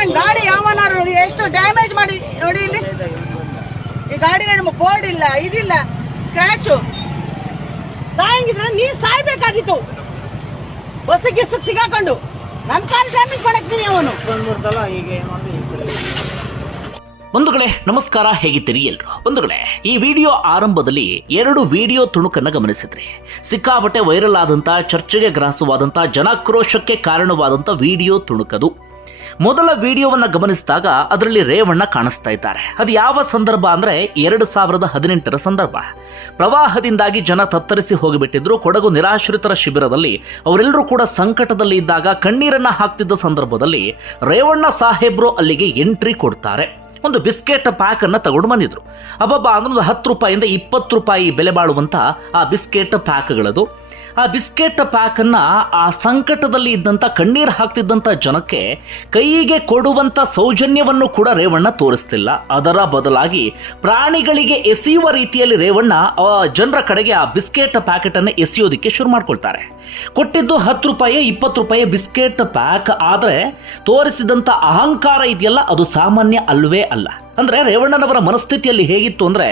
ಒಂದು ಗಾಡಿ ಯಾವನಾರು ನೋಡಿ, ಎಷ್ಟು ಡ್ಯಾಮೇಜ್ ಮಾಡಿ ನೋಡಿ ಇಲ್ಲಿ. ಈ ಗಾಡಿ ನಮ್ಮ ಬೋರ್ಡ್ ಇಲ್ಲ, ಇದಿಲ್ಲ ಸ್ಕ್ರಾಚು ಸಾಯಂಗಿದ್ರೆ ನೀ ಸಾಯ್ಬೇಕಾಗಿತ್ತು. ಬಸ್ ಗಿಸ್ ಸಿಗಾಕೊಂಡು. ನನ್ ಕಡೆ ನಮಸ್ಕಾರ, ಹೇಗಿದ್ದೀರಿ ಎಲ್ರು? ಬಂಧುಗಳೇ, ಈ ವಿಡಿಯೋ ಆರಂಭದಲ್ಲಿ ಎರಡು ವಿಡಿಯೋ ತುಣುಕನ್ನು ಗಮನಿಸಿದ್ರಿ. ಸಿಕ್ಕಾಪಟ್ಟೆ ವೈರಲ್ ಆದಂತ, ಚರ್ಚೆಗೆ ಗ್ರಾಸವಾದಂತ, ಜನಾಕ್ರೋಶಕ್ಕೆ ಕಾರಣವಾದಂತ ವಿಡಿಯೋ ತುಣುಕದು. ಮೊದಲ ವಿಡಿಯೋವನ್ನ ಗಮನಿಸಿದಾಗ ಅದರಲ್ಲಿ ರೇವಣ್ಣ ಕಾಣಿಸ್ತಾ ಇದ್ದಾರೆ. ಅದು ಯಾವ ಸಂದರ್ಭ ಅಂದ್ರೆ ಎರಡು ಸಾವಿರದ ಹದಿನೆಂಟರ ಸಂದರ್ಭ. ಪ್ರವಾಹದಿಂದಾಗಿ ಜನ ತತ್ತರಿಸಿ ಹೋಗಿಬಿಟ್ಟಿದ್ರು. ಕೊಡಗು ನಿರಾಶ್ರಿತರ ಶಿಬಿರದಲ್ಲಿ ಅವರೆಲ್ಲರೂ ಕೂಡ ಸಂಕಟದಲ್ಲಿ ಇದ್ದಾಗ ಕಣ್ಣೀರನ್ನ ಹಾಕ್ತಿದ್ದ ಸಂದರ್ಭದಲ್ಲಿ ರೇವಣ್ಣ ಸಾಹೇಬ್ರು ಅಲ್ಲಿಗೆ ಎಂಟ್ರಿ ಕೊಡ್ತಾರೆ. ಒಂದು ಬಿಸ್ಕೆಟ್ ಪ್ಯಾಕ್ ಅನ್ನ ತಗೊಂಡು ಬಂದಿದ್ರು. ಅಬ್ಬಬ್ಬ, ಅಂದ್ರೆ ಒಂದು ಹತ್ತು ರೂಪಾಯಿಂದ ಇಪ್ಪತ್ತು ರೂಪಾಯಿ ಬೆಲೆ ಬಾಳುವಂತ ಆ ಬಿಸ್ಕೆಟ್ ಪ್ಯಾಕ್ಗಳದು. ಆ ಬಿಸ್ಕೆಟ್ ಪ್ಯಾಕನ್ನ ಆ ಸಂಕಟದಲ್ಲಿ ಇದ್ದಂಥ ಕಣ್ಣೀರು ಹಾಕ್ತಿದ್ದಂಥ ಜನಕ್ಕೆ ಕೈಗೆ ಕೊಡುವಂತ ಸೌಜನ್ಯವನ್ನು ಕೂಡ ರೇವಣ್ಣ ತೋರಿಸ್ತಿಲ್ಲ. ಅದರ ಬದಲಾಗಿ ಪ್ರಾಣಿಗಳಿಗೆ ಎಸೆಯುವ ರೀತಿಯಲ್ಲಿ ರೇವಣ್ಣ ಜನರ ಕಡೆಗೆ ಆ ಬಿಸ್ಕೆಟ್ ಪ್ಯಾಕೆಟ್ ಅನ್ನು ಎಸೆಯೋದಕ್ಕೆ ಶುರು ಮಾಡ್ಕೊಳ್ತಾರೆ. ಕೊಟ್ಟಿದ್ದು ಹತ್ತು ರೂಪಾಯಿ, ಇಪ್ಪತ್ತು ರೂಪಾಯಿ ಬಿಸ್ಕೆಟ್ ಪ್ಯಾಕ್ ಆದ್ರೆ ತೋರಿಸಿದಂತ ಅಹಂಕಾರ ಇದೆಯಲ್ಲ, ಅದು ಸಾಮಾನ್ಯ ಅಲ್ಲವೇ ಅಲ್ಲ. ಅಂದ್ರೆ ರೇವಣ್ಣನವರ ಮನಸ್ಥಿತಿಯಲ್ಲಿ ಹೇಗಿತ್ತು ಅಂದ್ರೆ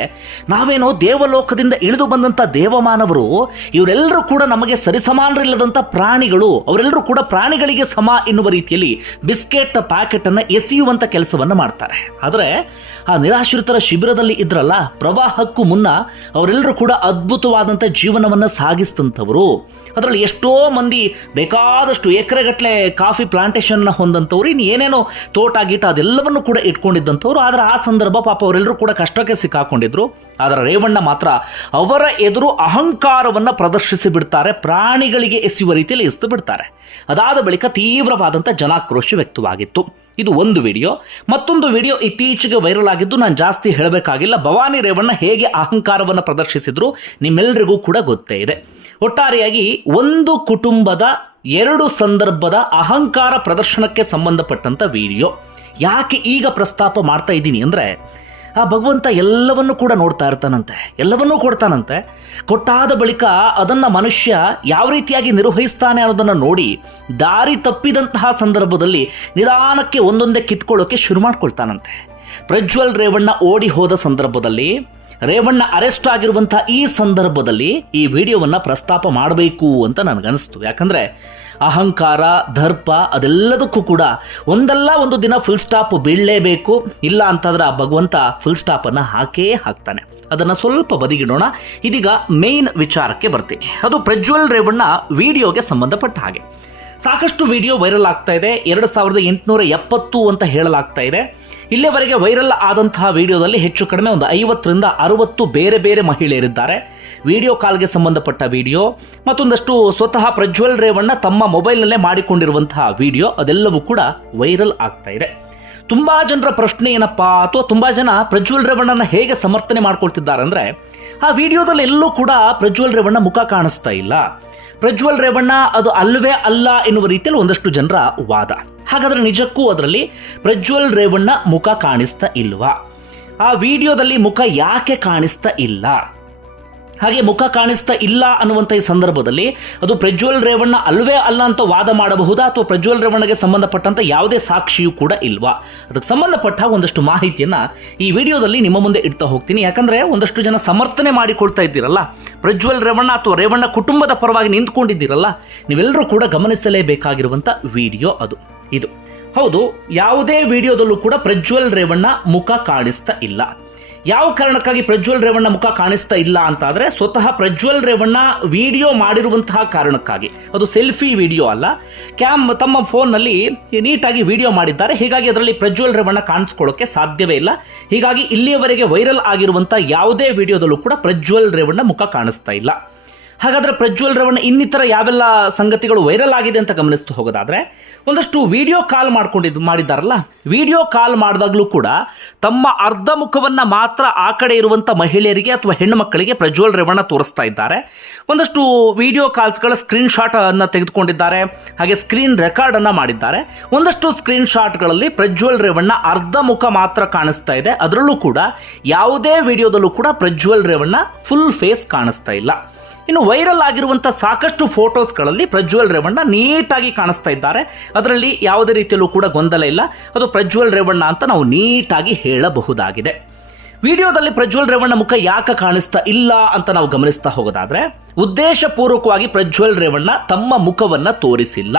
ನಾವೇನೋ ದೇವಲೋಕದಿಂದ ಇಳಿದು ಬಂದಂತ ದೇವಮಾನವರು ಇವರೆಲ್ಲರೂ ಕೂಡ ನಮಗೆ ಸರಿಸಮಾನರಿಲ್ಲದಂಥ ಪ್ರಾಣಿಗಳು, ಅವರೆಲ್ಲರೂ ಕೂಡ ಪ್ರಾಣಿಗಳಿಗೆ ಸಮ ಎನ್ನುವ ರೀತಿಯಲ್ಲಿ ಬಿಸ್ಕೆಟ್ ಪ್ಯಾಕೆಟ್ ಎಸೆಯುವಂಥ ಕೆಲಸವನ್ನ ಮಾಡ್ತಾರೆ. ಆದರೆ ಆ ನಿರಾಶ್ರಿತರ ಶಿಬಿರದಲ್ಲಿ ಇದ್ರಲ್ಲ, ಪ್ರವಾಹಕ್ಕೂ ಮುನ್ನ ಅವರೆಲ್ಲರೂ ಕೂಡ ಅದ್ಭುತವಾದಂಥ ಜೀವನವನ್ನ ಸಾಗಿಸಿದಂಥವರು. ಅದರಲ್ಲಿ ಎಷ್ಟೋ ಮಂದಿ ಬೇಕಾದಷ್ಟು ಎಕರೆಗಟ್ಟಲೆ ಕಾಫಿ ಪ್ಲಾಂಟೇಶನ್ ಹೊಂದಂಥವ್ರು, ಇನ್ನು ಏನೇನೋ ತೋಟ, ಗೀಟ ಅದೆಲ್ಲವನ್ನು ಕೂಡ ಇಟ್ಕೊಂಡಿದ್ದಂಥವ್ರು. ಆದರೆ ಆ ಸಂದರ್ಭ ಪಾಪ ಅವರೆಲ್ಲರೂ ಕೂಡ ಕಷ್ಟಕ್ಕೆ ಸಿಕ್ಕಾಕೊಂಡಿದ್ರು. ಆದರೆ ರೇವಣ್ಣ ಮಾತ್ರ ಅವರ ಎದುರು ಅಹಂಕಾರವನ್ನು ಪ್ರದರ್ಶಿಸಿ ಬಿಡ್ತಾರೆ, ಪ್ರಾಣಿಗಳಿಗೆ ಎಸೆಯುವ ರೀತಿಯಲ್ಲಿ ಎಸೆದು ಬಿಡ್ತಾರೆ. ಅದಾದ ಬಳಿಕ ತೀವ್ರವಾದಂಥ ಜನಾಕ್ರೋಶ ವ್ಯಕ್ತವಾಗಿತ್ತು. ಇದು ಒಂದು ವಿಡಿಯೋ. ಮತ್ತೊಂದು ವಿಡಿಯೋ ಇತ್ತೀಚೆಗೆ ವೈರಲ್ ಆಗಿದ್ದು ನಾನು ಜಾಸ್ತಿ ಹೇಳಬೇಕಾಗಿಲ್ಲ. ಭವಾನಿ ರೇವಣ್ಣ ಹೇಗೆ ಅಹಂಕಾರವನ್ನು ಪ್ರದರ್ಶಿಸಿದ್ರು ನಿಮ್ಮೆಲ್ಲರಿಗೂ ಕೂಡ ಗೊತ್ತೇ ಇದೆ. ಒಟ್ಟಾರೆಯಾಗಿ ಒಂದು ಕುಟುಂಬದ ಎರಡು ಸಂದರ್ಭದ ಅಹಂಕಾರ ಪ್ರದರ್ಶನಕ್ಕೆ ಸಂಬಂಧಪಟ್ಟಂಥ ವಿಡಿಯೋ. ಯಾಕೆ ಈಗ ಪ್ರಸ್ತಾಪ ಮಾಡ್ತಾ ಇದ್ದೀನಿ ಅಂದರೆ ಆ ಭಗವಂತ ಎಲ್ಲವನ್ನೂ ಕೂಡ ನೋಡ್ತಾ ಇರ್ತಾನಂತೆ, ಎಲ್ಲವನ್ನೂ ಕೊಡ್ತಾನಂತೆ. ಕೊಟ್ಟಾದ ಬಳಿಕ ಅದನ್ನು ಮನುಷ್ಯ ಯಾವ ರೀತಿಯಾಗಿ ನಿರ್ವಹಿಸ್ತಾನೆ ಅನ್ನೋದನ್ನು ನೋಡಿ ದಾರಿ ತಪ್ಪಿದಂತಹ ಸಂದರ್ಭದಲ್ಲಿ ನಿಧಾನಕ್ಕೆ ಒಂದೊಂದೇ ಕಿತ್ಕೊಳ್ಳೋಕೆ ಶುರು ಮಾಡ್ಕೊಳ್ತಾನಂತೆ. ಪ್ರಜ್ವಲ್ ರೇವಣ್ಣ ಓಡಿ ಹೋದ ಸಂದರ್ಭದಲ್ಲಿ ರೇವಣ್ಣ ಅರೆಸ್ಟ್ ಆಗಿರುವಂತಹ ಈ ಸಂದರ್ಭದಲ್ಲಿ ಈ ವಿಡಿಯೋವನ್ನ ಪ್ರಸ್ತಾಪ ಮಾಡಬೇಕು ಅಂತ ನನಗನ್ನಿಸ್ತು. ಯಾಕಂದ್ರೆ ಅಹಂಕಾರ, ದರ್ಪ ಅದೆಲ್ಲದಕ್ಕೂ ಕೂಡ ಒಂದಲ್ಲ ಒಂದು ದಿನ ಫುಲ್ ಸ್ಟಾಪ್ ಬೀಳಲೇಬೇಕು. ಇಲ್ಲ ಅಂತಂದ್ರೆ ಆ ಭಗವಂತ ಫುಲ್ ಸ್ಟಾಪ್ ಅನ್ನ ಹಾಕೇ ಹಾಕ್ತಾನೆ. ಅದನ್ನ ಸ್ವಲ್ಪ ಬದಿಗಿಡೋಣ. ಇದೀಗ ಮೇನ್ ವಿಚಾರಕ್ಕೆ ಬರ್ತೀನಿ. ಅದು ಪ್ರಜ್ವಲ್ ರೇವಣ್ಣ ವಿಡಿಯೋಗೆ ಸಂಬಂಧಪಟ್ಟ ಹಾಗೆ. ಸಾಕಷ್ಟು ವಿಡಿಯೋ ವೈರಲ್ ಆಗ್ತಾ ಇದೆ. ಎರಡು ಸಾವಿರದ ಎಂಟುನೂರ ಎಪ್ಪತ್ತು ಅಂತ ಹೇಳಲಾಗ್ತಾ ಇದೆ. ಇಲ್ಲಿಯವರೆಗೆ ವೈರಲ್ ಆದಂತಹ ವಿಡಿಯೋದಲ್ಲಿ ಹೆಚ್ಚು ಕಡಿಮೆ ಒಂದು ಐವತ್ತರಿಂದ ಅರವತ್ತು ಬೇರೆ ಬೇರೆ ಮಹಿಳೆಯರಿದ್ದಾರೆ. ವಿಡಿಯೋ ಕಾಲ್ಗೆ ಸಂಬಂಧಪಟ್ಟ ವಿಡಿಯೋ ಮತ್ತೊಂದಷ್ಟು ಸ್ವತಃ ಪ್ರಜ್ವಲ್ ರೇವಣ್ಣ ತಮ್ಮ ಮೊಬೈಲ್ನಲ್ಲೇ ಮಾಡಿಕೊಂಡಿರುವಂತಹ ವಿಡಿಯೋ ಅದೆಲ್ಲವೂ ಕೂಡ ವೈರಲ್ ಆಗ್ತಾ ಇದೆ. ತುಂಬಾ ಜನರ ಪ್ರಶ್ನೆ ಏನಪ್ಪಾ ಅಥವಾ ತುಂಬಾ ಜನ ಪ್ರಜ್ವಲ್ ರೇವಣ್ಣನ ಹೇಗೆ ಸಮರ್ಥನೆ ಮಾಡ್ಕೊಳ್ತಿದ್ದಾರೆ ಅಂದ್ರೆ ಆ ವಿಡಿಯೋದಲ್ಲಿ ಎಲ್ಲೂ ಕೂಡ ಪ್ರಜ್ವಲ್ ರೇವಣ್ಣ ಮುಖ ಕಾಣಿಸ್ತಾ ಇಲ್ಲ. ಪ್ರಜ್ವಲ್ ರೇವಣ್ಣ, ಅದು ಅಲ್ಲವೇ ಅಲ್ಲ ಎನ್ನುವ ರೀತಿಯಲ್ಲಿ ಒಂದಷ್ಟು ಜನರ ವಾದ. ಹಾಗಾದರೆ ನಿಜಕ್ಕೂ ಅದರಲ್ಲಿ ಪ್ರಜ್ವಲ್ ರೇವಣ್ಣ ಮುಖ ಕಾಣಿಸ್ತಾ ಇಲ್ವಾ? ಆ ವಿಡಿಯೋದಲ್ಲಿ ಮುಖ ಯಾಕೆ ಕಾಣಿಸ್ತಾ ಇಲ್ಲ? ಹಾಗೆ ಮುಖ ಕಾಣಿಸ್ತಾ ಇಲ್ಲ ಅನ್ನುವಂಥ ಈ ಸಂದರ್ಭದಲ್ಲಿ ಅದು ಪ್ರಜ್ವಲ್ ರೇವಣ್ಣ ಅಲ್ವೇ ಅಲ್ಲ ಅಂತ ವಾದ ಮಾಡಬಹುದಾ ಅಥವಾ ಪ್ರಜ್ವಲ್ ರೇವಣ್ಣಗೆ ಸಂಬಂಧಪಟ್ಟಂತ ಯಾವುದೇ ಸಾಕ್ಷಿಯೂ ಕೂಡ ಇಲ್ವಾ? ಅದಕ್ಕೆ ಸಂಬಂಧಪಟ್ಟ ಒಂದಷ್ಟು ಮಾಹಿತಿಯನ್ನ ಈ ವಿಡಿಯೋದಲ್ಲಿ ನಿಮ್ಮ ಮುಂದೆ ಇಡ್ತಾ ಹೋಗ್ತೀನಿ. ಯಾಕಂದ್ರೆ ಒಂದಷ್ಟು ಜನ ಸಮರ್ಥನೆ ಮಾಡಿಕೊಳ್ತಾ ಇದ್ದೀರಲ್ಲ? ಪ್ರಜ್ವಲ್ ರೇವಣ್ಣ ಅಥವಾ ರೇವಣ್ಣ ಕುಟುಂಬದ ಪರವಾಗಿ ನಿಂತ್ಕೊಂಡಿದ್ದೀರಲ್ಲ? ನೀವೆಲ್ಲರೂ ಕೂಡ ಗಮನಿಸಲೇಬೇಕಾಗಿರುವಂಥ ವಿಡಿಯೋ ಅದು. ಇದು. ಹೌದು, ಯಾವುದೇ ವಿಡಿಯೋದಲ್ಲೂ ಕೂಡ ಪ್ರಜ್ವಲ್ ರೇವಣ್ಣ ಮುಖ ಕಾಣಿಸ್ತಾ ಇಲ್ಲ. ಯಾವ ಕಾರಣಕ್ಕಾಗಿ ಪ್ರಜ್ವಲ್ ರೇವಣ್ಣ ಮುಖ ಕಾಣಿಸ್ತಾ ಇಲ್ಲ ಅಂತ ಆದ್ರೆ ಸ್ವತಃ ಪ್ರಜ್ವಲ್ ರೇವಣ್ಣ ವಿಡಿಯೋ ಮಾಡಿರುವಂತಹ ಕಾರಣಕ್ಕಾಗಿ. ಅದು ಸೆಲ್ಫಿ ವಿಡಿಯೋ ಅಲ್ಲ. ಕ್ಯಾಮ್ ತಮ್ಮ ಫೋನ್ನಲ್ಲಿ ನೀಟಾಗಿ ವಿಡಿಯೋ ಮಾಡಿದ್ದಾರೆ. ಹೀಗಾಗಿ ಅದರಲ್ಲಿ ಪ್ರಜ್ವಲ್ ರೇವಣ್ಣ ಕಾಣಿಸ್ಕೊಳ್ಳೋಕೆ ಸಾಧ್ಯವೇ ಇಲ್ಲ. ಹೀಗಾಗಿ ಇಲ್ಲಿಯವರೆಗೆ ವೈರಲ್ ಆಗಿರುವಂಥ ಯಾವುದೇ ವಿಡಿಯೋದಲ್ಲೂ ಕೂಡ ಪ್ರಜ್ವಲ್ ರೇವಣ್ಣ ಮುಖ ಕಾಣಿಸ್ತಾ ಇಲ್ಲ. ಹಾಗಾದ್ರೆ ಪ್ರಜ್ವಲ್ ರವಣ ಇನ್ನಿತರ ಯಾವೆಲ್ಲ ಸಂಗತಿಗಳು ವೈರಲ್ ಆಗಿದೆ ಅಂತ ಗಮನಿಸ್ತು ಹೋಗೋದಾದ್ರೆ, ಒಂದಷ್ಟು ವಿಡಿಯೋ ಕಾಲ್ ಮಾಡ್ಕೊಂಡಿದ್ದು ಮಾಡಿದ್ದಾರಲ್ಲ? ವಿಡಿಯೋ ಕಾಲ್ ಮಾಡಿದಾಗಲೂ ಕೂಡ ತಮ್ಮ ಅರ್ಧ ಮುಖವನ್ನು ಮಾತ್ರ ಆ ಕಡೆ ಇರುವಂಥ ಮಹಿಳೆಯರಿಗೆ ಅಥವಾ ಹೆಣ್ಣು ಮಕ್ಕಳಿಗೆ ಪ್ರಜ್ವಲ್ ರೇವಣ್ಣ ತೋರಿಸ್ತಾ ಇದ್ದಾರೆ. ಒಂದಷ್ಟು ವಿಡಿಯೋ ಕಾಲ್ಸ್ಗಳ ಸ್ಕ್ರೀನ್ ಶಾಟ್ ಅನ್ನ ತೆಗೆದುಕೊಂಡಿದ್ದಾರೆ. ಹಾಗೆ ಸ್ಕ್ರೀನ್ ರೆಕಾರ್ಡನ್ನು ಮಾಡಿದ್ದಾರೆ. ಒಂದಷ್ಟು ಸ್ಕ್ರೀನ್ ಶಾಟ್ಗಳಲ್ಲಿ ಪ್ರಜ್ವಲ್ ರೇವಣ್ಣ ಅರ್ಧ ಮುಖ ಮಾತ್ರ ಕಾಣಿಸ್ತಾ ಇದೆ. ಅದರಲ್ಲೂ ಕೂಡ ಯಾವುದೇ ವಿಡಿಯೋದಲ್ಲೂ ಕೂಡ ಪ್ರಜ್ವಲ್ ರೇವಣ್ಣ ಫುಲ್ ಫೇಸ್ ಕಾಣಿಸ್ತಾ ಇಲ್ಲ. ಇನ್ನು ವೈರಲ್ ಆಗಿರುವಂಥ ಸಾಕಷ್ಟು ಫೋಟೋಸ್ಗಳಲ್ಲಿ ಪ್ರಜ್ವಲ್ ರೇವಣ್ಣ ನೀಟಾಗಿ ಕಾಣಿಸ್ತಾ ಇದ್ದಾರೆ. ಅದರಲ್ಲಿ ಯಾವುದೇ ರೀತಿಯಲ್ಲೂ ಕೂಡ ಗೊಂದಲ ಇಲ್ಲ. ಅದು ಪ್ರಜ್ವಲ್ ರೇವಣ್ಣ ಅಂತ ನಾವು ನೀಟಾಗಿ ಹೇಳಬಹುದಾಗಿದೆ. ವಿಡಿಯೋದಲ್ಲಿ ಪ್ರಜ್ವಲ್ ರೇವಣ್ಣ ಮುಖ ಯಾಕೆ ಕಾಣಿಸ್ತಾ ಇಲ್ಲ ಅಂತ ನಾವು ಗಮನಿಸ್ತಾ ಹೋಗೋದಾದ್ರೆ, ಉದ್ದೇಶಪೂರ್ವಕವಾಗಿ ಪ್ರಜ್ವಲ್ ರೇವಣ್ಣ ತಮ್ಮ ಮುಖವನ್ನ ತೋರಿಸಿಲ್ಲ.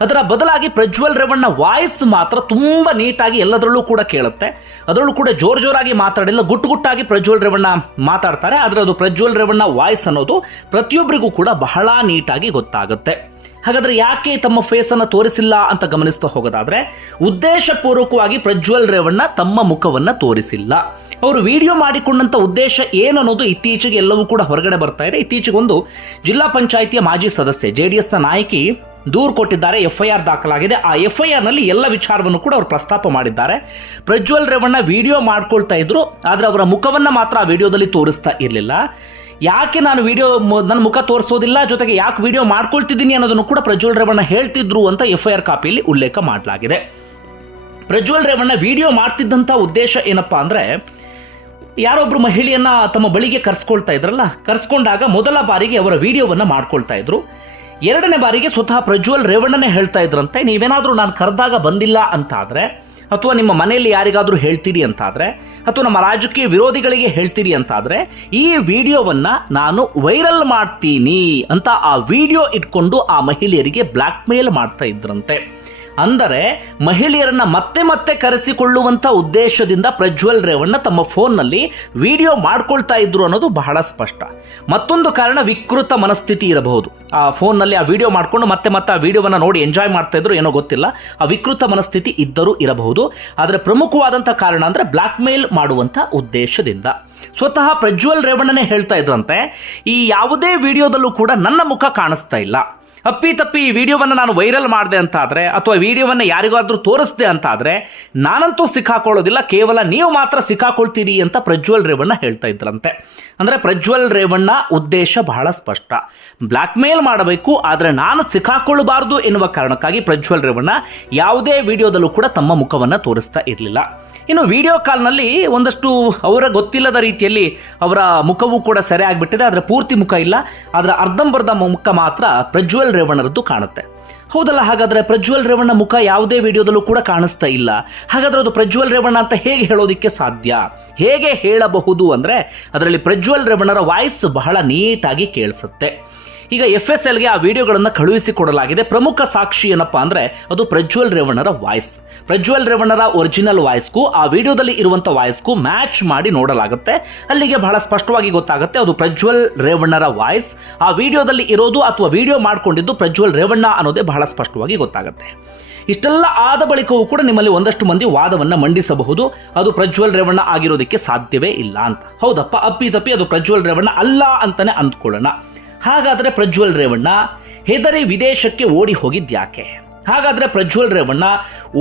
ಅದರ ಬದಲಾಗಿ ಪ್ರಜ್ವಲ್ ರೇವಣ್ಣ ವಾಯ್ಸ್ ಮಾತ್ರ ತುಂಬ ನೀಟಾಗಿ ಎಲ್ಲದರಲ್ಲೂ ಕೂಡ ಕೇಳುತ್ತೆ. ಅದರಲ್ಲೂ ಕೂಡ ಜೋರ್ ಜೋರಾಗಿ ಮಾತಾಡಿಲ್ಲ, ಗುಟ್ಟು ಗುಟ್ಟಾಗಿ ಪ್ರಜ್ವಲ್ ರೇವಣ್ಣ ಮಾತಾಡ್ತಾರೆ. ಆದರೆ ಅದು ಪ್ರಜ್ವಲ್ ರೇವಣ್ಣ ವಾಯ್ಸ್ ಅನ್ನೋದು ಪ್ರತಿಯೊಬ್ಬರಿಗೂ ಕೂಡ ಬಹಳ ನೀಟಾಗಿ ಗೊತ್ತಾಗುತ್ತೆ. ಹಾಗಾದ್ರೆ ಯಾಕೆ ತಮ್ಮ ಫೇಸನ್ನು ತೋರಿಸಿಲ್ಲ ಅಂತ ಗಮನಿಸ್ತಾ ಹೋಗೋದಾದರೆ, ಉದ್ದೇಶಪೂರ್ವಕವಾಗಿ ಪ್ರಜ್ವಲ್ ರೇವಣ್ಣ ತಮ್ಮ ಮುಖವನ್ನ ತೋರಿಸಿಲ್ಲ. ಅವರು ವಿಡಿಯೋ ಮಾಡಿಕೊಂಡಂತ ಉದ್ದೇಶ ಏನು ಅನ್ನೋದು ಇತ್ತೀಚೆಗೆ ಎಲ್ಲವೂ ಕೂಡ ಹೊರಗಡೆ ಬರ್ತಾ ಇದೆ. ಇತ್ತೀಚೆಗೆ ಒಂದು ಜಿಲ್ಲಾ ಪಂಚಾಯಿತಿಯ ಮಾಜಿ ಸದಸ್ಯೆ ಜೆ ಡಿ ಎಸ್ನ ನಾಯಕಿ ದೂರು ಕೊಟ್ಟಿದ್ದಾರೆ ಎಫ್ ಐ ಆರ್ ದಾಖಲಾಗಿದೆ. ಆ ಎಫ್ ಐ ಆರ್ನಲ್ಲಿ ಎಲ್ಲ ವಿಚಾರವನ್ನು ಕೂಡ ಅವರು ಪ್ರಸ್ತಾಪ ಮಾಡಿದ್ದಾರೆ. ಪ್ರಜ್ವಲ್ ರೇವಣ್ಣ ವಿಡಿಯೋ ಮಾಡ್ಕೊಳ್ತಾ ಇದ್ರು, ಆದರೆ ಅವರ ಮುಖವನ್ನು ಮಾತ್ರ ಆ ವಿಡಿಯೋದಲ್ಲಿ ತೋರಿಸ್ತಾ ಇರಲಿಲ್ಲ. ಯಾಕೆ ನಾನು ವಿಡಿಯೋ ನನ್ನ ಮುಖ ತೋರಿಸೋದಿಲ್ಲ, ಜೊತೆಗೆ ಯಾಕೆ ವಿಡಿಯೋ ಮಾಡ್ಕೊಳ್ತಿದ್ದೀನಿ ಅನ್ನೋದನ್ನು ಕೂಡ ಪ್ರಜ್ವಲ್ ರೇವಣ್ಣ ಹೇಳ್ತಿದ್ರು ಅಂತ ಎಫ್ ಐ ಆರ್ ಕಾಪಿಯಲ್ಲಿ ಉಲ್ಲೇಖ ಮಾಡಲಾಗಿದೆ. ಪ್ರಜ್ವಲ್ ರೇವಣ್ಣ ವಿಡಿಯೋ ಮಾಡ್ತಿದ್ದಂಥ ಉದ್ದೇಶ ಏನಪ್ಪಾ ಅಂದರೆ ಯಾರೊಬ್ಬರು ಮಹಿಳೆಯನ್ನು ತಮ್ಮ ಬಳಿಗೆ ಕರ್ಸ್ಕೊಳ್ತಾ ಇದ್ರಲ್ಲ, ಕರ್ಸ್ಕೊಂಡಾಗ ಮೊದಲ ಬಾರಿಗೆ ಅವರ ವಿಡಿಯೋವನ್ನು ಮಾಡ್ಕೊಳ್ತಾ ಇದ್ರು. ಎರಡನೇ ಬಾರಿಗೆ ಸ್ವತಃ ಪ್ರಜ್ವಲ್ ರೇವಣ್ಣನೇ ಹೇಳ್ತಾ ಇದ್ರಂತೆ, ನೀವೇನಾದರೂ ನಾನು ಕರೆದಾಗ ಬಂದಿಲ್ಲ ಅಂತ ಆದರೆ ಅಥವಾ ನಿಮ್ಮ ಮನೆಯಲ್ಲಿ ಯಾರಿಗಾದರೂ ಹೇಳ್ತೀರಿ ಅಂತಾದರೆ, ಅಥವಾ ನಮ್ಮ ರಾಜಕೀಯ ವಿರೋಧಿಗಳಿಗೆ ಹೇಳ್ತೀರಿ ಅಂತಾದರೆ, ಈ ವಿಡಿಯೋವನ್ನು ನಾನು ವೈರಲ್ ಮಾಡ್ತೀನಿ ಅಂತ ಆ ವಿಡಿಯೋ ಇಟ್ಕೊಂಡು ಆ ಮಹಿಳೆಯರಿಗೆ ಬ್ಲ್ಯಾಕ್ ಮೇಲ್ ಮಾಡ್ತಾ ಇದ್ರಂತೆ. ಅಂದರೆ ಮಹಿಳೆಯರನ್ನ ಮತ್ತೆ ಮತ್ತೆ ಕರೆಸಿಕೊಳ್ಳುವಂಥ ಉದ್ದೇಶದಿಂದ ಪ್ರಜ್ವಲ್ ರೇವಣ್ಣ ತಮ್ಮ ಫೋನ್ನಲ್ಲಿ ವಿಡಿಯೋ ಮಾಡ್ಕೊಳ್ತಾ ಇದ್ರು ಅನ್ನೋದು ಬಹಳ ಸ್ಪಷ್ಟ. ಮತ್ತೊಂದು ಕಾರಣ ವಿಕೃತ ಮನಸ್ಥಿತಿ ಇರಬಹುದು. ಆ ಫೋನ್ನಲ್ಲಿ ಆ ವಿಡಿಯೋ ಮಾಡ್ಕೊಂಡು ಮತ್ತೆ ಮತ್ತೆ ಆ ವಿಡಿಯೋವನ್ನ ನೋಡಿ ಎಂಜಾಯ್ ಮಾಡ್ತಾ ಇದ್ರು ಏನೋ ಗೊತ್ತಿಲ್ಲ. ಆ ವಿಕೃತ ಮನಸ್ಥಿತಿ ಇದ್ದರೂ ಇರಬಹುದು. ಆದರೆ ಪ್ರಮುಖವಾದಂಥ ಕಾರಣ ಅಂದರೆ ಬ್ಲ್ಯಾಕ್ ಮೇಲ್ ಮಾಡುವಂಥ ಉದ್ದೇಶದಿಂದ. ಸ್ವತಃ ಪ್ರಜ್ವಲ್ ರೇವಣ್ಣನೇ ಹೇಳ್ತಾ ಇದ್ರಂತೆ, ಈ ಯಾವುದೇ ವಿಡಿಯೋದಲ್ಲೂ ಕೂಡ ನನ್ನ ಮುಖ ಕಾಣಿಸ್ತಾ ಇಲ್ಲ. ಅಪ್ಪಿ ತಪ್ಪಿ ಈ ವಿಡಿಯೋವನ್ನು ನಾನು ವೈರಲ್ ಮಾಡಿದೆ ಅಂತ ಆದರೆ ಅಥವಾ ವಿಡಿಯೋವನ್ನು ಯಾರಿಗಾದರೂ ತೋರಿಸ್ದೆ ಅಂತ ಆದರೆ ನಾನಂತೂ ಸಿಕ್ಕಾಕೊಳ್ಳೋದಿಲ್ಲ, ಕೇವಲ ನೀವು ಮಾತ್ರ ಸಿಕ್ಕಾಕೊಳ್ತೀರಿ ಅಂತ ಪ್ರಜ್ವಲ್ ರೇವಣ್ಣ ಹೇಳ್ತಾ ಇದ್ರಂತೆ. ಅಂದರೆ ಪ್ರಜ್ವಲ್ ರೇವಣ್ಣ ಉದ್ದೇಶ ಬಹಳ ಸ್ಪಷ್ಟ. ಬ್ಲ್ಯಾಕ್ ಮೇಲ್ ಮಾಡಬೇಕು, ಆದರೆ ನಾನು ಸಿಕ್ಕಾಕೊಳ್ಳಬಾರದು ಎನ್ನುವ ಕಾರಣಕ್ಕಾಗಿ ಪ್ರಜ್ವಲ್ ರೇವಣ್ಣ ಯಾವುದೇ ವಿಡಿಯೋದಲ್ಲೂ ಕೂಡ ತಮ್ಮ ಮುಖವನ್ನು ತೋರಿಸ್ತಾ ಇರಲಿಲ್ಲ. ಇನ್ನು ವಿಡಿಯೋ ಕಾಲ್ನಲ್ಲಿ ಒಂದಷ್ಟು ಅವರ ಗೊತ್ತಿಲ್ಲದ ರೀತಿಯಲ್ಲಿ ಅವರ ಮುಖವೂ ಕೂಡ ಸರಿ ಆಗಿಬಿಟ್ಟಿದೆ, ಆದರೆ ಪೂರ್ತಿ ಮುಖ ಇಲ್ಲ. ಅದರ ಅರ್ಧಂಬರ್ಧ ಮುಖ ಮಾತ್ರ ಪ್ರಜ್ವಲ್ ರೇವಣ್ಣರದ್ದು ಕಾಣುತ್ತೆ. ಹೌದಲ್ಲ, ಹಾಗಾದ್ರೆ ಪ್ರಜ್ವಲ್ ರೇವಣ್ಣ ಮುಖ ಯಾವುದೇ ವಿಡಿಯೋದಲ್ಲೂ ಕೂಡ ಕಾಣಿಸ್ತಾ ಇಲ್ಲ. ಹಾಗಾದ್ರೆ ಅದು ಪ್ರಜ್ವಲ್ ರೇವಣ್ಣ ಅಂತ ಹೇಗೆ ಹೇಳೋದಿಕ್ಕೆ ಸಾಧ್ಯ? ಹೇಗೆ ಹೇಳಬಹುದು ಅಂದ್ರೆ, ಅದರಲ್ಲಿ ಪ್ರಜ್ವಲ್ ರೇವಣ್ಣರ ವಾಯ್ಸ್ ಬಹಳ ನೀಟಾಗಿ ಕೇಳಿಸುತ್ತೆ. ಈಗ ಎಫ್ ಎಸ್ ಎಲ್ಗೆ ಆ ವಿಡಿಯೋಗಳನ್ನು ಕಳುಹಿಸಿಕೊಡಲಾಗಿದೆ ಪ್ರಮುಖ ಸಾಕ್ಷಿ ಏನಪ್ಪಾ ಅಂದ್ರೆ ಅದು ಪ್ರಜ್ವಲ್ ರೇವಣ್ಣರ ವಾಯ್ಸ್. ಪ್ರಜ್ವಲ್ ರೇವಣ್ಣರ ಒರಿಜಿನಲ್ ವಾಯ್ಸ್ಗೂ ಆ ವಿಡಿಯೋದಲ್ಲಿ ಇರುವಂಥ ವಾಯ್ಸ್ಗೂ ಮ್ಯಾಚ್ ಮಾಡಿ ನೋಡಲಾಗುತ್ತೆ. ಅಲ್ಲಿಗೆ ಬಹಳ ಸ್ಪಷ್ಟವಾಗಿ ಗೊತ್ತಾಗುತ್ತೆ ಅದು ಪ್ರಜ್ವಲ್ ರೇವಣ್ಣರ ವಾಯ್ಸ್. ಆ ವಿಡಿಯೋದಲ್ಲಿ ಇರೋದು ಅಥವಾ ವಿಡಿಯೋ ಮಾಡ್ಕೊಂಡಿದ್ದು ಪ್ರಜ್ವಲ್ ರೇವಣ್ಣ ಅನ್ನೋದೇ ಬಹಳ ಸ್ಪಷ್ಟವಾಗಿ ಗೊತ್ತಾಗುತ್ತೆ. ಇಷ್ಟೆಲ್ಲ ಆದ ಬಳಿಕವೂ ಕೂಡ ನಿಮ್ಮಲ್ಲಿ ಒಂದಷ್ಟು ಮಂದಿ ವಾದವನ್ನ ಮಂಡಿಸಬಹುದು. ಅದು ಪ್ರಜ್ವಲ್ ರೇವಣ್ಣ ಆಗಿರೋದಕ್ಕೆ ಸಾಧ್ಯವೇ ಇಲ್ಲ ಅಂತ. ಹೌದಪ್ಪ, ಅಪ್ಪಿ ತಪ್ಪಿ ಅದು ಪ್ರಜ್ವಲ್ ರೇವಣ್ಣ ಅಲ್ಲ ಅಂತಾನೆ ಅಂದ್ಕೊಳ್ಳೋಣ. ಹಾಗಾದ್ರೆ ಪ್ರಜ್ವಲ್ ರೇವಣ್ಣ, ಹೆದರಿ ವಿದೇಶಕ್ಕೆ ಓಡಿ ಹೋಗಿದ್ಯಾಕೆ? ಹಾಗಾದರೆ ಪ್ರಜ್ವಲ್ ರೇವಣ್ಣ,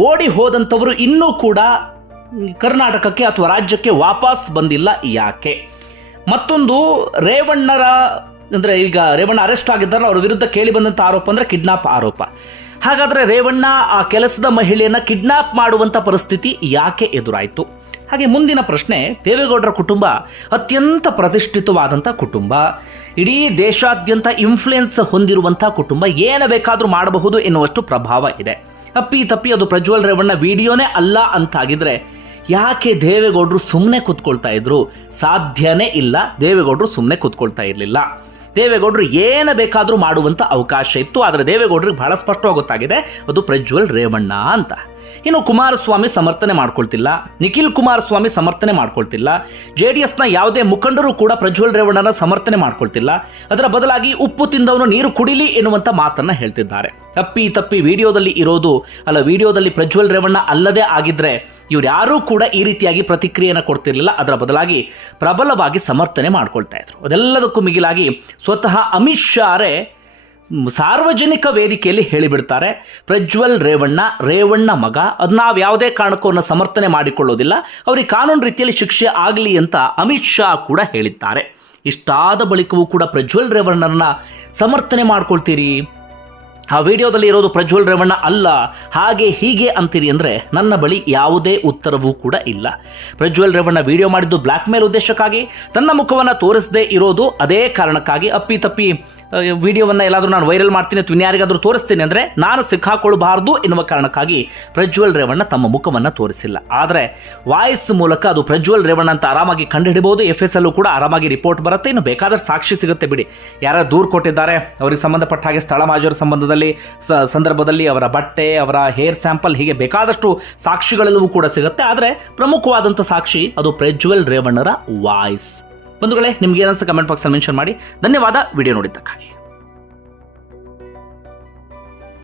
ಓಡಿ ಹೋದಂಥವರು ಇನ್ನೂ ಕೂಡ ಕರ್ನಾಟಕಕ್ಕೆ ಅಥವಾ ರಾಜ್ಯಕ್ಕೆ ವಾಪಸ್ ಬಂದಿಲ್ಲ ಯಾಕೆ? ಮತ್ತೊಂದು, ರೇವಣ್ಣರ, ಅಂದರೆ ಈಗ ರೇವಣ್ಣ ಅರೆಸ್ಟ್ ಆಗಿದ್ದಾರೆ ಅವರ ವಿರುದ್ಧ ಕೇಳಿ ಬಂದಂಥ ಆರೋಪ ಅಂದರೆ ಕಿಡ್ನಾಪ್ ಆರೋಪ. ಹಾಗಾದರೆ ರೇವಣ್ಣ ಆ ಕೆಲಸದ ಮಹಿಳೆಯನ್ನು ಕಿಡ್ನಾಪ್ ಮಾಡುವಂಥ ಪರಿಸ್ಥಿತಿ ಯಾಕೆ ಎದುರಾಯಿತು? ಹಾಗೆ ಮುಂದಿನ ಪ್ರಶ್ನೆ, ದೇವೇಗೌಡರ ಕುಟುಂಬ ಅತ್ಯಂತ ಪ್ರತಿಷ್ಠಿತವಾದಂಥ ಕುಟುಂಬ. ಇಡೀ ದೇಶಾದ್ಯಂತ ಇನ್ಫ್ಲುಯೆನ್ಸ್ ಹೊಂದಿರುವಂಥ ಕುಟುಂಬ ಏನು ಬೇಕಾದರೂ ಮಾಡಬಹುದು ಎನ್ನುವಷ್ಟು ಪ್ರಭಾವ ಇದೆ. ಅಪ್ಪಿ ತಪ್ಪಿ ಅದು ಪ್ರಜ್ವಲ್ ರೇವಣ್ಣ ವಿಡಿಯೋನೇ ಅಲ್ಲ ಅಂತಾಗಿದ್ರೆ ಯಾಕೆ ದೇವೇಗೌಡರು ಸುಮ್ಮನೆ ಕೂತ್ಕೊಳ್ತಾ ಇದ್ರು? ಸಾಧ್ಯನೇ ಇಲ್ಲ. ದೇವೇಗೌಡರು ಸುಮ್ಮನೆ ಕೂತ್ಕೊಳ್ತಾ ಇರಲಿಲ್ಲ. ದೇವೇಗೌಡರು ಏನು ಬೇಕಾದರೂ ಮಾಡುವಂಥ ಅವಕಾಶ ಇತ್ತು. ಆದರೆ ದೇವೇಗೌಡರಿಗೆ ಬಹಳ ಸ್ಪಷ್ಟವಾಗಿ ಗೊತ್ತಾಗಿದೆ, ಅದು ಪ್ರಜ್ವಲ್ ರೇವಣ್ಣ ಅಂತ. ಇನ್ನು ಕುಮಾರಸ್ವಾಮಿ ಸಮರ್ಥನೆ ಮಾಡ್ಕೊಳ್ತಿಲ್ಲ. ನಿಖಿಲ್ ಕುಮಾರಸ್ವಾಮಿ ಸಮರ್ಥನೆ ಮಾಡ್ಕೊಳ್ತಿಲ್ಲ. ಜೆ ಡಿ ಎಸ್ನ ಯಾವುದೇ ಮುಖಂಡರು ಕೂಡ ಪ್ರಜ್ವಲ್ ರೇವಣ್ಣನ ಸಮರ್ಥನೆ ಮಾಡ್ಕೊಳ್ತಿಲ್ಲ. ಅದರ ಬದಲಾಗಿ ಉಪ್ಪು ತಿಂದವನು ನೀರು ಕುಡಿಲಿ ಎನ್ನುವಂಥ ಮಾತನ್ನು ಹೇಳ್ತಿದ್ದಾರೆ. ತಪ್ಪಿ ತಪ್ಪಿ ವಿಡಿಯೋದಲ್ಲಿ ಇರೋದು. ಅಲ್ಲ, ವಿಡಿಯೋದಲ್ಲಿ ಪ್ರಜ್ವಲ್ ರೇವಣ್ಣ ಅಲ್ಲದೆ ಆಗಿದ್ರೆ ಇವ್ರು ಯಾರೂ ಕೂಡ ಈ ರೀತಿಯಾಗಿ ಪ್ರತಿಕ್ರಿಯೆಯನ್ನು ಕೊಡ್ತಿರ್ಲಿಲ್ಲ. ಅದರ ಬದಲಾಗಿ ಪ್ರಬಲವಾಗಿ ಸಮರ್ಥನೆ ಮಾಡ್ಕೊಳ್ತಾ ಇದ್ರು. ಅದೆಲ್ಲದಕ್ಕೂ ಮಿಗಿಲಾಗಿ ಸ್ವತಃ ಅಮಿತ್ ಶಾರೇ ಸಾರ್ವಜನಿಕ ವೇದಿಕೆಯಲ್ಲಿ ಹೇಳಿಬಿಡ್ತಾರೆ, ಪ್ರಜ್ವಲ್ ರೇವಣ್ಣ ರೇವಣ್ಣ ಮಗ, ಅದು ನಾವು ಯಾವುದೇ ಕಾರಣಕ್ಕೂ ಅವ್ರನ್ನ ಸಮರ್ಥನೆ ಮಾಡಿಕೊಳ್ಳೋದಿಲ್ಲ. ಅವರಿಗೆ ಕಾನೂನು ರೀತಿಯಲ್ಲಿ ಶಿಕ್ಷೆ ಆಗಲಿ ಅಂತ ಅಮಿತ್ ಶಾ ಕೂಡ ಹೇಳಿದ್ದಾರೆ. ಇಷ್ಟಾದ ಬಳಿಕವೂ ಕೂಡ ಪ್ರಜ್ವಲ್ ರೇವಣ್ಣರನ್ನ ಸಮರ್ಥನೆ ಮಾಡ್ಕೊಳ್ತೀರಿ? ಆ ವಿಡಿಯೋದಲ್ಲಿ ಇರೋದು ಪ್ರಜ್ವಲ್ ರೇವಣ್ಣ ಅಲ್ಲ, ಹಾಗೆ ಹೀಗೆ ಅಂತೀರಿ ಅಂದರೆ ನನ್ನ ಬಳಿ ಯಾವುದೇ ಉತ್ತರವೂ ಕೂಡ ಇಲ್ಲ. ಪ್ರಜ್ವಲ್ ರೇವಣ್ಣ ವಿಡಿಯೋ ಮಾಡಿದ್ದು ಬ್ಲ್ಯಾಕ್ ಮೇಲ್ ಉದ್ದೇಶಕ್ಕಾಗಿ, ತನ್ನ ಮುಖವನ್ನು ತೋರಿಸದೇ ಇರೋದು ಅದೇ ಕಾರಣಕ್ಕಾಗಿ ಅಪ್ಪಿ ತಪ್ಪಿ ವಿಡಿಯೋವನ್ನು ಎಲ್ಲಾದರೂ ನಾನು ವೈರಲ್ ಮಾಡ್ತೀನಿ, ಅಥವಾ ಇನ್ಯಾರಿಗಾದರೂ ತೋರಿಸ್ತೀನಿ ಅಂದರೆ ನಾನು ಸಿಕ್ಕಾಕೊಳ್ಬಾರ್ದು ಎನ್ನುವ ಕಾರಣಕ್ಕಾಗಿ ಪ್ರಜ್ವಲ್ ರೇವಣ್ಣ ತಮ್ಮ ಮುಖವನ್ನು ತೋರಿಸಿಲ್ಲ. ಆದರೆ ವಾಯ್ಸ್ ಮೂಲಕ ಅದು ಪ್ರಜ್ವಲ್ ರೇವಣ್ಣ ಅಂತ ಆರಾಮಾಗಿ ಕಂಡುಹಿಡಬಹುದು ಎಫ್ ಎಸ್ ಅಲ್ಲೂ ಕೂಡ ಆರಾಮಾಗಿ ರಿಪೋರ್ಟ್ ಬರುತ್ತೆ, ಇನ್ನು ಬೇಕಾದ್ರೆ ಸಾಕ್ಷಿ ಸಿಗುತ್ತೆ ಬಿಡಿ. ಯಾರು ದೂರು ಕೊಟ್ಟಿದ್ದಾರೆ ಅವರಿಗೆ ಸಂಬಂಧಪಟ್ಟ ಹಾಗೆ ಸ್ಥಳ ಮಾಜೂರು ಸಂಬಂಧದಲ್ಲಿ ಸ- ಸಂದರ್ಭದಲ್ಲಿ ಅವರ ಬಟ್ಟೆ, ಅವರ ಹೇರ್ ಸ್ಯಾಂಪಲ್ ಹೀಗೆ ಬೇಕಾದಷ್ಟು ಸಾಕ್ಷಿಗಳೆಲ್ಲವೂ ಕೂಡ ಸಿಗುತ್ತೆ. ಆದರೆ ಪ್ರಮುಖವಾದಂಥ ಸಾಕ್ಷಿ ಅದು ಪ್ರಜ್ವಲ್ ರೇವಣ್ಣರ ವಾಯ್ಸ್ ಬಂಧುಗಳೇ, ನಿಮ್ಗೆ ಏನಂತ ಕಮೆಂಟ್ ಬಾಕ್ಸಲ್ಲಿ ಮೆನ್ಷನ್ ಮಾಡಿ. ಧನ್ಯವಾದ ವಿಡಿಯೋ ನೋಡಿದ್ದಕ್ಕಾಗಿ.